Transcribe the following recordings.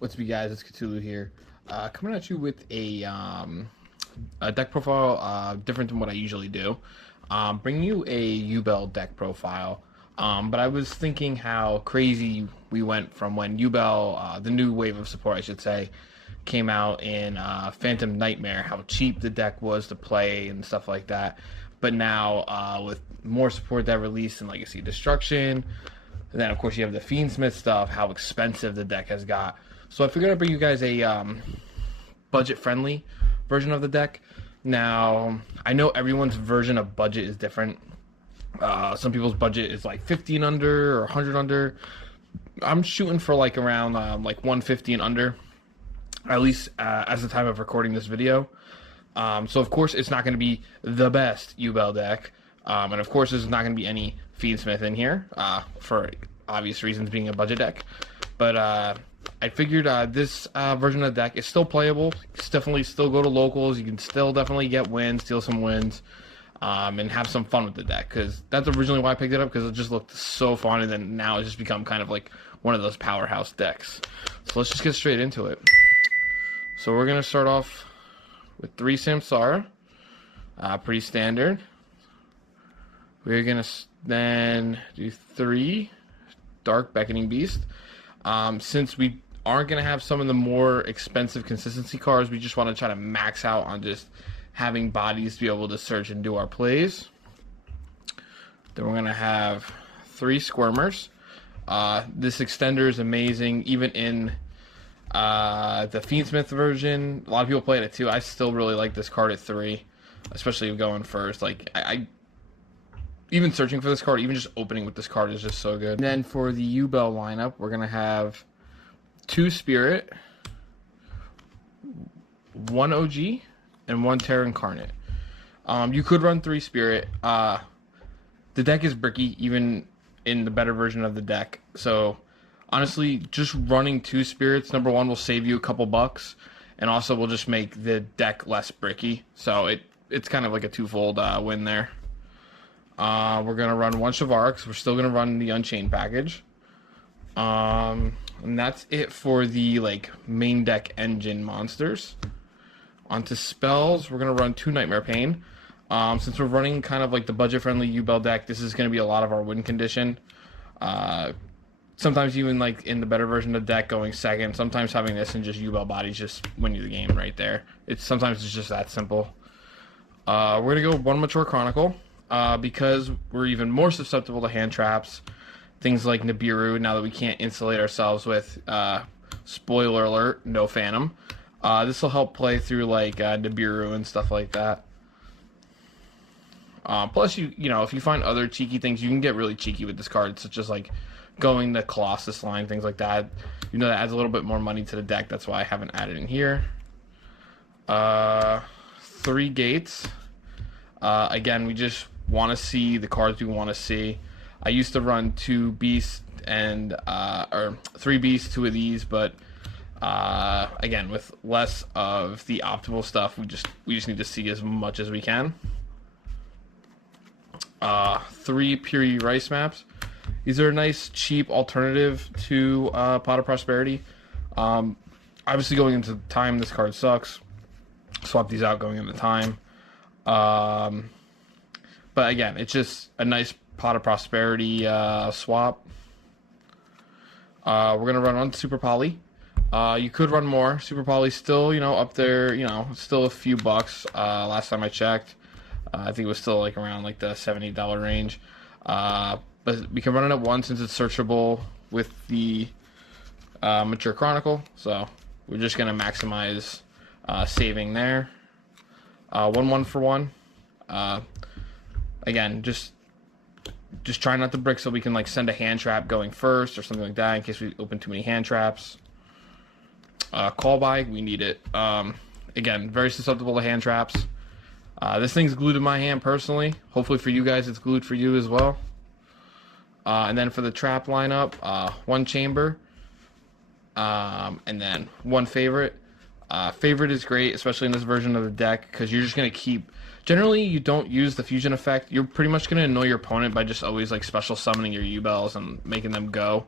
What's up, you guys? It's Cthulhu here, coming at you with a deck profile different than what I usually do. Bringing you a Yubel deck profile, but I was thinking how crazy we went from when Yubel, the new wave of support, I should say, came out in Phantom Nightmare. How cheap the deck was to play and stuff like that. But now with more support that released in Legacy Destruction, and then of course you have the Fiendsmith stuff, how expensive the deck has got. So I figured I'd bring you guys a budget-friendly version of the deck. Now, I know everyone's version of budget is different. Some people's budget is like 50 and under or 100 under. I'm shooting for like around like 150 and under, at least as the time of recording this video. So of course it's not going to be the best Yubel deck, and of course there's not going to be any Fiendsmith in here for obvious reasons, being a budget deck. But I figured this version of the deck is still playable. It's definitely still go to locals. You can still definitely get wins, steal some wins, and have some fun with the deck. Because that's originally why I picked it up, because it just looked so fun, and then now it's just become kind of like one of those powerhouse decks. So let's just get straight into it. So we're going to start off with 3 Samsara. Pretty standard. We're going to then do 3 Dark Beckoning Beast. Since we aren't going to have some of the more expensive consistency cards, we just want to try to max out on just having bodies to be able to search and do our plays. Then we're going to have 3 Squirmers. This extender is amazing, even in the Fiendsmith version. A lot of people play it at 2. I still really like this card at 3, especially going first. Like, I even searching for this card, even just opening with this card is just so good. And then for the Yubel lineup, we're going to have 2 Spirit, 1 OG, and 1 Terra Incarnate. You could run 3 Spirit. The deck is bricky, even in the better version of the deck. So, honestly, just running 2 Spirits, number 1, will save you a couple bucks, and also will just make the deck less bricky. So, it's kind of like a twofold win there. We're going to run 1 Shavara, because we're still going to run the Unchained package. And that's it for the main deck engine monsters. Onto spells, we're going to run 2 Nightmare Pain. Since we're running kind of like the budget-friendly Yubel deck, this is going to be a lot of our win condition. Sometimes even in the better version of the deck going second, sometimes having this and just Yubel bodies just win you the game right there. Sometimes it's just that simple. We're going to go 1 Mature Chronicle. Because we're even more susceptible to hand traps, things like Nibiru, now that we can't insulate ourselves with, spoiler alert, no Phantom. This will help play through Nibiru and stuff like that. Plus, you know, if you find other cheeky things, you can get really cheeky with this card, such as going the Colossus line, things like that. You know, that adds a little bit more money to the deck. That's why I haven't added in here. 3 Gates. Again, we just want to see the cards we want to see. I used to run 2 Beasts and or 3 Beasts, 2 of these, but again, with less of the optimal stuff, we just need to see as much as we can. 3 Purity Rice maps. These are a nice cheap alternative to Pot of Prosperity. Obviously, going into time, this card sucks. Swap these out going into time. But again, it's just a nice Pot of Prosperity swap. We're going to run on Super Poly. You could run more. Super Poly's still, up there, still a few bucks. Last time I checked, I think it was still around the $70 range. But we can run it at 1 since it's searchable with the Mature Chronicle. So we're just going to maximize saving there. 1 for 1. Again, just try not to brick so we can send a hand trap going first or something like that in case we open too many hand traps. Call by, we need it. Again, very susceptible to hand traps. This thing's glued in my hand personally. Hopefully for you guys, it's glued for you as well. And then for the trap lineup, 1 Chamber, and then 1 Favorite. Favorite is great, especially in this version of the deck, because you're just going to keep... Generally, you don't use the fusion effect. You're pretty much going to annoy your opponent by just always special summoning your Yubels and making them go.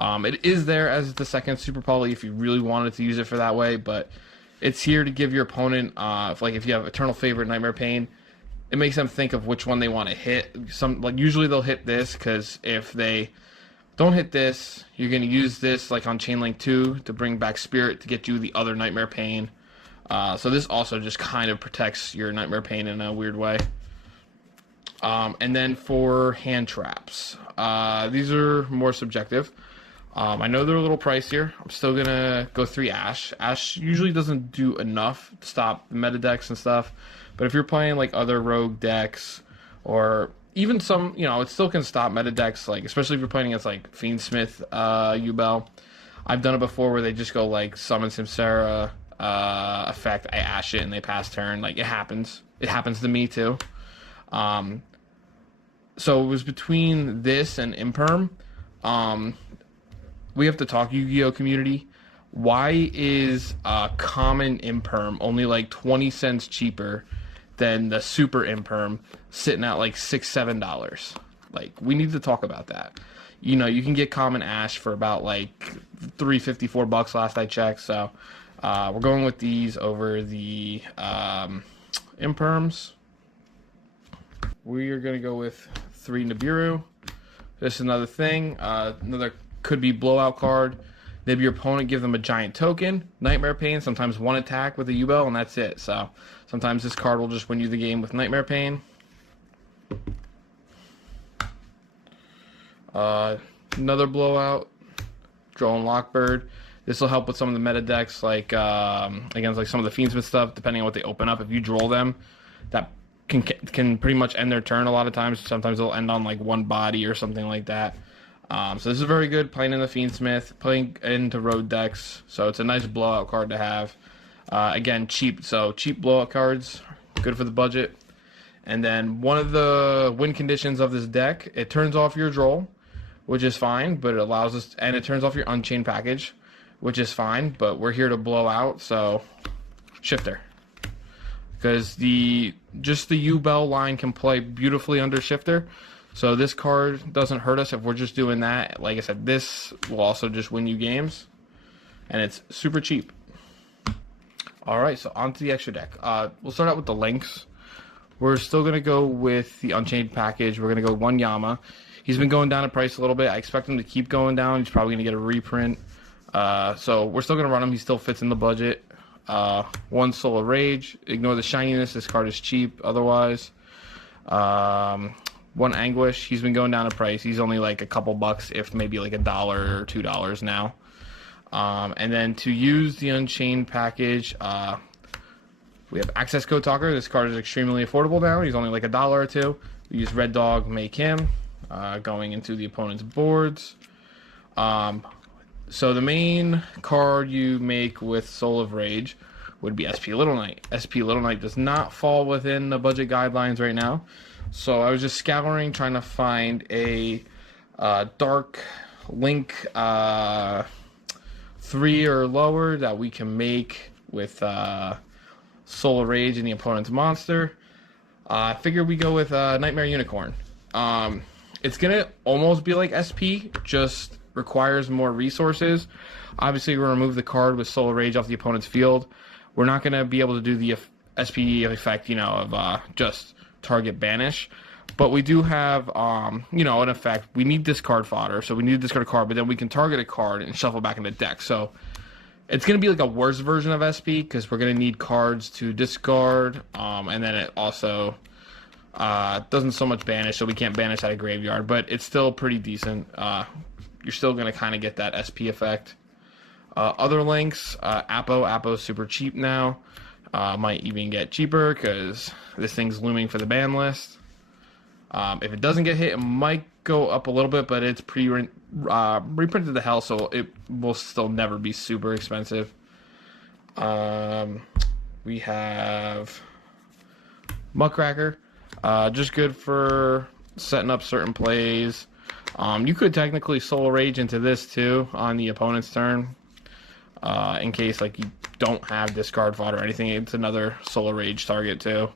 It is there as the second super poly if you really wanted to use it for that way, but it's here to give your opponent, if you have Eternal Favorite, Nightmare Pain, it makes them think of which one they want to hit. Usually they'll hit this, because if they don't hit this, you're going to use this like on Chain Link 2 to bring back Spirit to get you the other Nightmare Pain. So this also just kind of protects your Nightmare Pain in a weird way. And then for hand traps, these are more subjective. I know they're a little pricier. I'm still gonna go 3 Ash. Ash usually doesn't do enough to stop the meta decks and stuff, but if you're playing like other rogue decks, or even some, it still can stop meta decks, like especially if you're playing against like Fiendsmith, Yubel. I've done it before where they just go like Summon Samsara, effect, I Ash it and they pass turn. Like, it happens. It happens to me too. So it was between this and Imperm. We have to talk, Yu-Gi-Oh community. Why is common Imperm only like 20 cents cheaper than the super Imperm, sitting at like $6-7? Like, we need to talk about that. You can get common Ash for about like $3.54 last I checked. So we're going with these over the Imperms. We are going to go with 3 Nibiru. This is another thing. Another could be blowout card. Maybe your opponent give them a giant token, Nightmare Pain, sometimes 1 attack with a Yubel, and that's it. So sometimes this card will just win you the game with Nightmare Pain. Another blowout, Drone Lockbird. This will help with some of the meta decks, like against like some of the Fiendsmith stuff, depending on what they open up. If you draw them, that can pretty much end their turn a lot of times. Sometimes they'll end on like 1 body or something like that. So this is very good playing in the Fiendsmith, playing into road decks. So it's a nice blowout card to have. Again, cheap. So cheap blowout cards, good for the budget. And then one of the win conditions of this deck, it turns off your draw, which is fine, but it allows us, and it turns off your Unchained package, which is fine, but we're here to blow out. So Shifter, because just the Yubel line can play beautifully under Shifter. So this card doesn't hurt us if we're just doing that. Like I said, this will also just win you games, and it's super cheap. All right, so on to the extra deck. We'll start out with the links. We're still going to go with the Unchained package. We're going to go 1 Yama. He's been going down in price a little bit. I expect him to keep going down. He's probably going to get a reprint. So we're still going to run him. He still fits in the budget. 1 Soul of Rage. Ignore the shininess. This card is cheap otherwise. 1 Anguish. He's been going down in price. He's only like a couple bucks, if maybe like $1 or $2 now. And then to use the Unchained package, we have Access Code Talker. This card is extremely affordable now. He's only like $1 or $2. We use Red Dog, make him, going into the opponent's boards. So the main card you make with Soul of Rage would be SP Little Knight. SP Little Knight does not fall within the budget guidelines right now. So I was just scouring, trying to find a Dark Link 3 or lower that we can make with Soul of Rage and the opponent's monster. I figured we go with Nightmare Unicorn. It's gonna almost be like SP, just requires more resources. Obviously, we'll remove the card with Soul of Rage off the opponent's field. We're not gonna be able to do the SP effect, of just target banish. But we do have, an effect. We need discard fodder, so we need to discard a card, but then we can target a card and shuffle back in the deck. So it's going to be like a worse version of SP, because we're going to need cards to discard, and then it also doesn't so much banish, so we can't banish out of graveyard, but it's still pretty decent. You're still going to kind of get that SP effect. Other links, Apo's super cheap now. Might even get cheaper because this thing's looming for the ban list. If it doesn't get hit, it might go up a little bit, but it's reprinted to hell, so it will still never be super expensive. We have Muckracker, just good for setting up certain plays. You could technically Soul Rage into this too on the opponent's turn, in case like you don't have discard fodder or anything. It's another Soul Rage target too.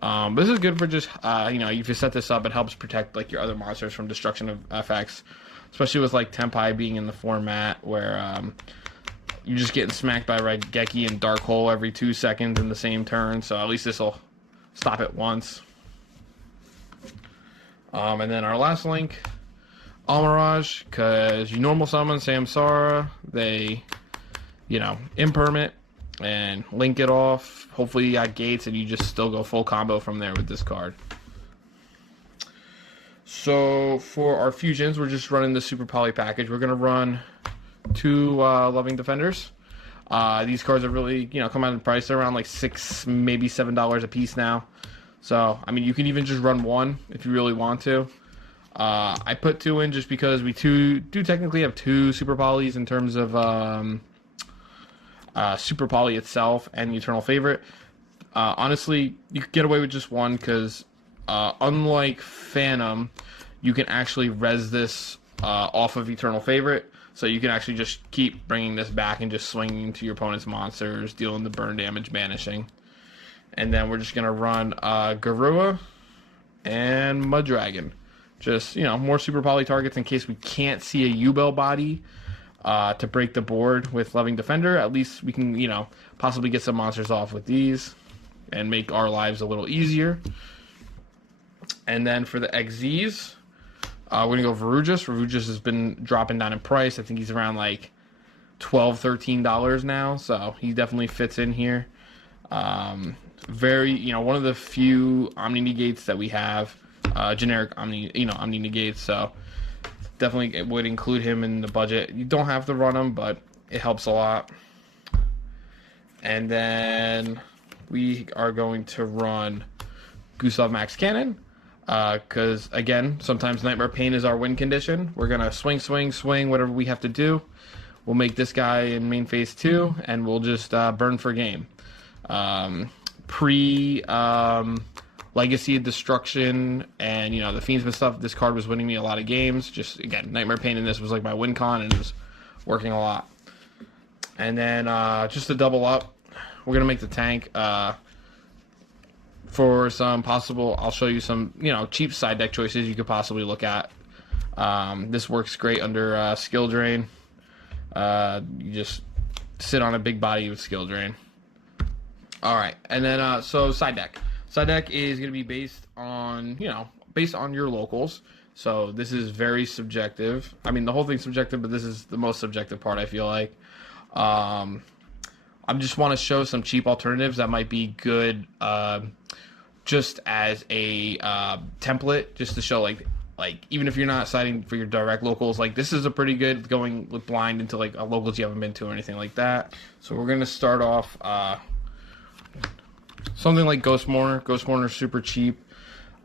But this is good for just, if you set this up, it helps protect like your other monsters from destruction of effects. especially with like Tenpai being in the format where you're just getting smacked by Raigeki and Dark Hole every 2 seconds in the same turn. So at least this will stop it once. And then our last link, Almirage, because you normal summon Samsara, they, impermit and link it off. Hopefully you got gates and you just still go full combo from there with this card. So for our fusions, we're just running the Super Poly package. We're going to run 2 Loving Defenders. These cards are really, come out in price. They're around like $6, maybe $7 a piece now. So, I mean, you can even just run 1 if you really want to. I put 2 in just because we do technically have 2 Super Polys in terms of Super Poly itself and the Eternal Favorite. Honestly, you could get away with just 1 because unlike Phantom, you can actually res this off of Eternal Favorite. So you can actually just keep bringing this back and just swinging to your opponent's monsters, dealing the burn damage, banishing. And then we're just going to run Garua and Muddragon. Just, more Super Poly targets in case we can't see a Yubel body to break the board with Loving Defender. At least we can, possibly get some monsters off with these and make our lives a little easier. And then for the xyzs, we're going to go Verugus. Verugus has been dropping down in price. I think he's around like $12, $13 now. So he definitely fits in here. Very, one of the few Omni Negates that we have, generic Omni Negates, so definitely it would include him in the budget. You don't have to run him, but it helps a lot. And then we are going to run Gustav Max Cannon, because, again, sometimes Nightmare Pain is our win condition. We're going to swing, whatever we have to do. We'll make this guy in main phase 2, and we'll just burn for game. Legacy of Destruction and, the Fiendsman stuff, this card was winning me a lot of games. Just, again, Nightmare Pain in this was like my win con, and it was working a lot. And then, just to double up, we're going to make the tank for some possible, I'll show you some, cheap side deck choices you could possibly look at. This works great under Skill Drain. You just sit on a big body with Skill Drain. Alright, and then, so side deck. Side deck is going to be based on, based on your locals. So this is very subjective. I mean, the whole thing's subjective, but this is the most subjective part, I feel like. I just want to show some cheap alternatives that might be good just as a template, just to show, like even if you're not siding for your direct locals, like this is a pretty good going with blind into like locals you haven't been to or anything like that. So we're going to start off something like Ghost Mourner. Ghost Mourner is super cheap.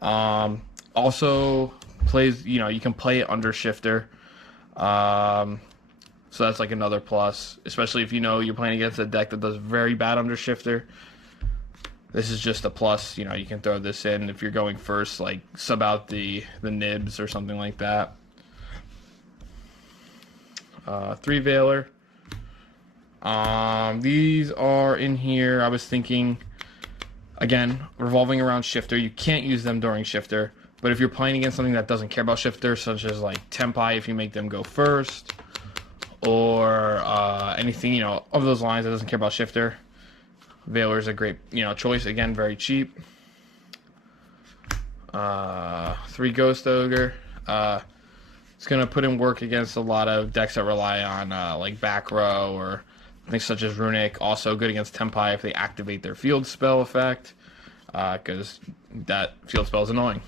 Also plays, you can play it under Shifter. So that's like another plus, especially if you're playing against a deck that does very bad under Shifter. This is just a plus, you can throw this in if you're going first, like sub out the nibs or something like that. 3 Veiler. These are in here. I was thinking, again, revolving around Shifter. You can't use them during Shifter, but if you're playing against something that doesn't care about Shifter, such as like Tenpai, if you make them go first, or anything, of those lines that doesn't care about Shifter, Veiler is a great, choice. Again, very cheap. 3 Ghost Ogre. It's going to put in work against a lot of decks that rely on like back row or things such as Runic. Also good against Tenpai if they activate their field spell effect, because that field spell is annoying.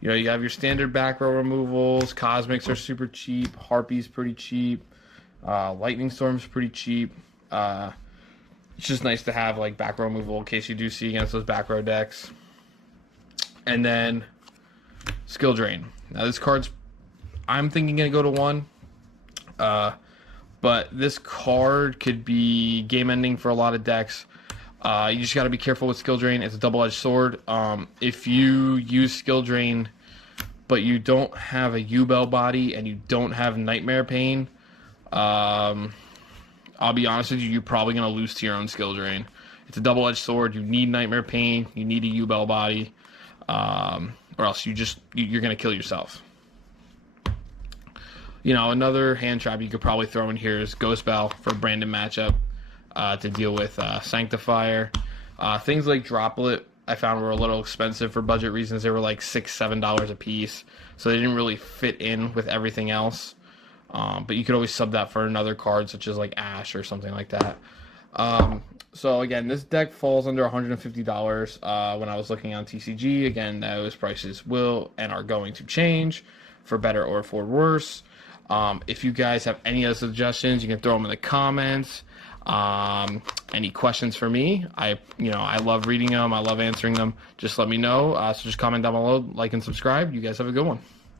You have your standard back row removals. Cosmics are super cheap. Harpy's pretty cheap. Lightning Storm's pretty cheap. It's just nice to have like back row removal in case you do see against those back row decks. And then Skill Drain. Now this card's, I'm thinking gonna go to 1. But this card could be game ending for a lot of decks. You just got to be careful with Skill Drain. It's a double-edged sword. If you use Skill Drain, but you don't have a Yubel body and you don't have Nightmare Pain, I'll be honest with you, you're probably going to lose to your own Skill Drain. It's a double-edged sword. You need Nightmare Pain. You need a Yubel body, or else you're going to kill yourself. Another hand trap you could probably throw in here is Ghost Bell for a Brandon matchup to deal with Sanctifier. Things like Droplet I found were a little expensive for budget reasons. They were like $6-7 a piece, so they didn't really fit in with everything else. But you could always sub that for another card, such as like Ash or something like that. So again, this deck falls under $150 when I was looking on TCG. Again, those prices will and are going to change for better or for worse. If you guys have any other suggestions, you can throw them in the comments. Any questions for me? I love reading them. I love answering them. Just let me know. So just comment down below, like and subscribe. You guys have a good one.